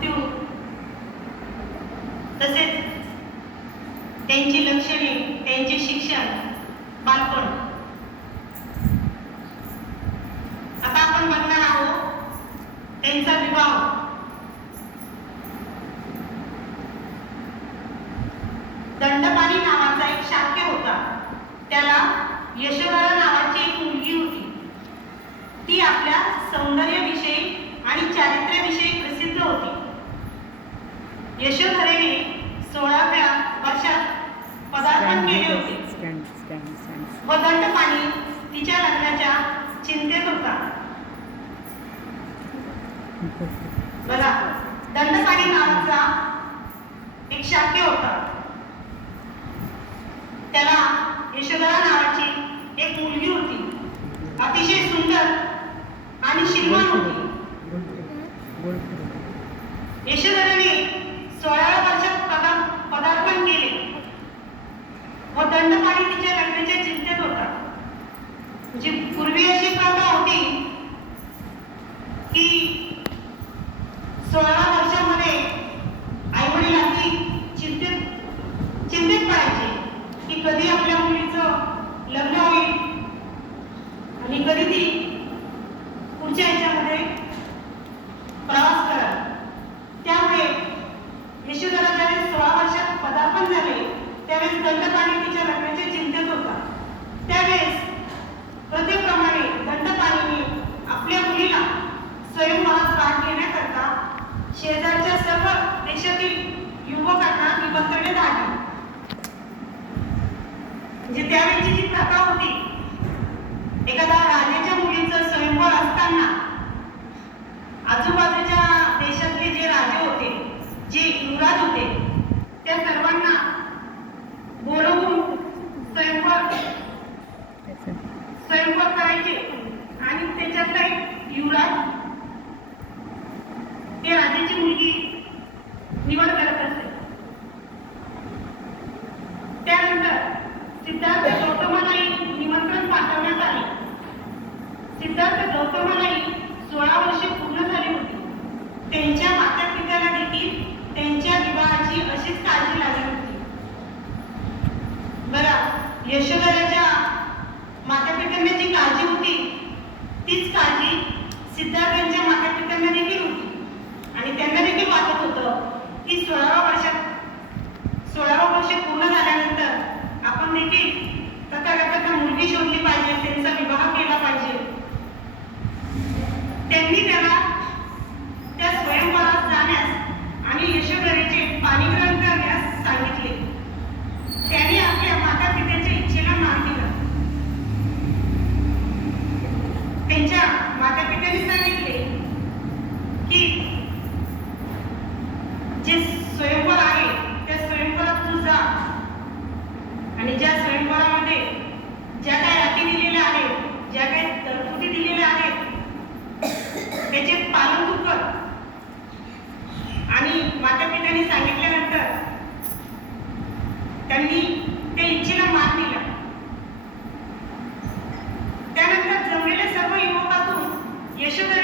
मृत्यू, तसेच त्यांची लक्षणे, त्यांचे शिक्षण, बालपण. आता आपण बघणार आहोत त्यांचा विवाह. दंडपाणी नावाचा एक शाक्य होता. त्याला यशोधरा नावाची एक मुलगी होती. ती आपल्या सौंदर्याविषयी आणि चारित्र्याविषयी प्रसिद्ध होती. यशोधरेने 16व्या वर्षात पदार्पण केले होते व दंडपाणी तिच्या लग्नाच्या चिंतेत होता. बघा, दंडपाणी नावाचा एक शाक्य होता. त्याला यशोधरा नावाची एक मुलगी होती. अतिशय सुंदर आणि श्रीमान होती. यशोधरेने 16व्या वर्षात पदार्पण केले व दंडपाणी तिच्या लग्नाच्या चिंतेत होता. म्हणजे पूर्वी अशी प्रथा होती की 16व्या वर्षामध्ये आईवडील अगदी चिंतेत पडायचे की कधी आपल्या मुलीचं लग्न होईल आणि कधी ती पुढच्या ह्याच्यामध्ये प्रवास कराल. त्यामुळे यशोधरा ज्यावेळेस 16 वर्षात पदार्पण झाले त्यावेळेस दंडपाणी तिच्या लग्नाच्या चिंतेत होता. त्यावेळेस प्रथेप्रमाणे दंडपाणीने आपल्या मुलीला स्वयंवरात भाग घेण्याकरता शेजारच्या सर्व देशातील युवकांना निमंत्रणे धाडली. म्हणजे त्यावेळची जी प्रथा होती, एखाद्या राजाच्या मुलीचं स्वयंवर असताना आजूबाजूच्या देशातले जे राजे होते, जे युवराज होते, त्या सर्वांना बोलवून स्वयंवर करायचे आणि त्याच्यातला एक युवराज त्या राजाची मुलगी निवड करत असे. त्यानंतर सिद्धार्थ गौतमालाही निमंत्रण पाठवण्यात आले. सिद्धार्थ गौतमालाही 16 वर्षे पूर्ण झाली होती. त्यांच्या माता पित्याला देखील त्यांच्या विवाहाची अशीच काळजी लागली होती. बरं, यशोधराच्या माता पित्यांना जी काळजी होती तीच काळजी सिद्धार्थांच्या माता पित्यांना देखील होती. आणि त्यांना देखील वाटत होतं की 16 वर्ष पूर्ण झाल्यानंतर आपण देखील तथागतांना मुलगी शोधली पाहिजे, त्यांचा विवाह केला पाहिजे. त्यांनी त्याला त्या स्वयंवरात जाण्यास आणि यशोधरेचे पाणीग्रहण करण्यास सांगितले. त्यांनी आपल्या माता पित्याच्या इच्छेला मान दिला. त्यांच्या माता पित्यांनी सांगितले की जे स्वयंवर आहे त्या स्वयंवरात तू जा आणि ज्या स्वयंवरामध्ये ज्या काही अटी दिलेल्या आहेत, ज्या काही तरतुदी दिलेल्या आहेत त्याचे पालन तू कर. आणि माता पित्यांनी सांगितल्यानंतर त्यांनी त्या इच्छेला मान दिला. त्यानंतर जमलेल्या सर्व युवकातून यशोधरा